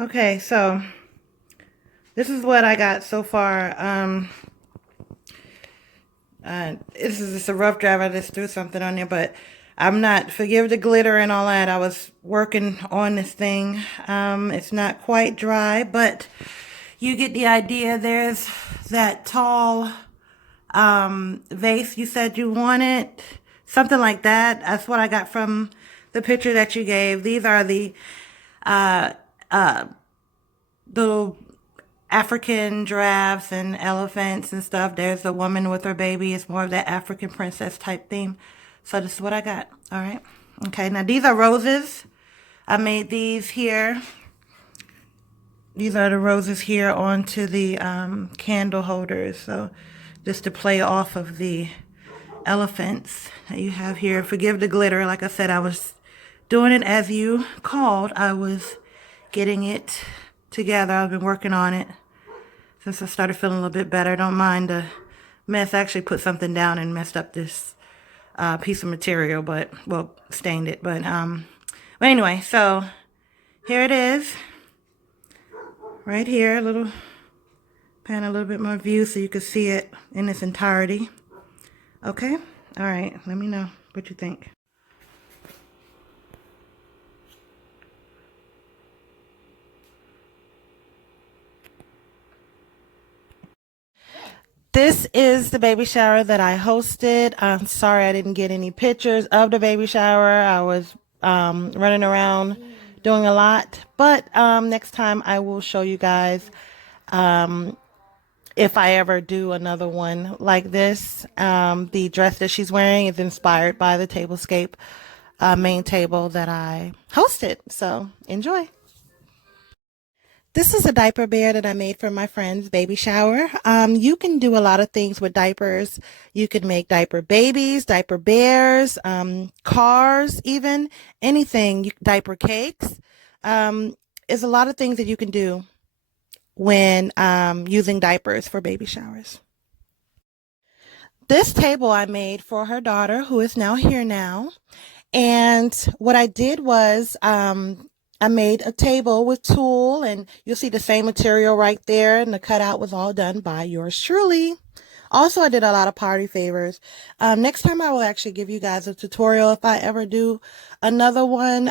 Okay, so this is what I got so far. This is just a rough draft. I just threw something on there, but I'm not, forgive the glitter and all that. I was working on this thing. It's not quite dry, but you get the idea. There's that tall vase you said you wanted, something like that. That's what I got from the picture that you gave. These are the little African giraffes and elephants and stuff. There's a woman with her baby. It's more of that African princess type theme. So this is what I got. All right. Okay. Now these are roses. I made these here. These are the roses here onto the candle holders. So just to play off of the elephants that you have here. Forgive the glitter. Like I said, I was doing it as you called. I was getting it together. I've been working on it since I started feeling a little bit better. Don't mind the mess. I actually put something down and messed up this piece of material, but, well, stained it. But anyway, so here it is. Right here, a little, pan a little bit more view so you can see it in its entirety. Okay? All right, let me know what you think. This is the baby shower that I hosted. I'm sorry I didn't get any pictures of the baby shower. I was running around doing a lot. But next time I will show you guys if I ever do another one like this. The dress that she's wearing is inspired by the tablescape main table that I hosted. So enjoy. This is a diaper bear that I made for my friend's baby shower. You can do a lot of things with diapers. You could make diaper babies, diaper bears, cars, even anything, diaper cakes. There's a lot of things that you can do when using diapers for baby showers. This table I made for her daughter, who is now here now. And what I did was I made a table with tulle, and you'll see the same material right there, and the cutout was all done by yours truly. Also, I did a lot of party favors. Next time I will actually give you guys a tutorial if I ever do another one.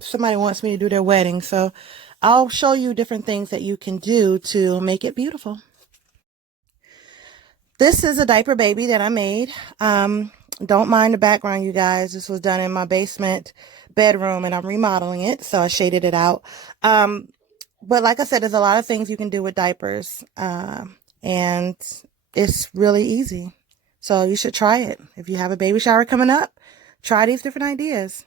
Somebody wants me to do their wedding, so I'll show you different things that you can do to make it beautiful. This is a diaper baby that I made. Don't mind the background, you guys. This was done in my basement bedroom, and I'm remodeling it, so I shaded it out. But like I said, there's a lot of things you can do with diapers, and it's really easy. So you should try it. If you have a baby shower coming up, try these different ideas.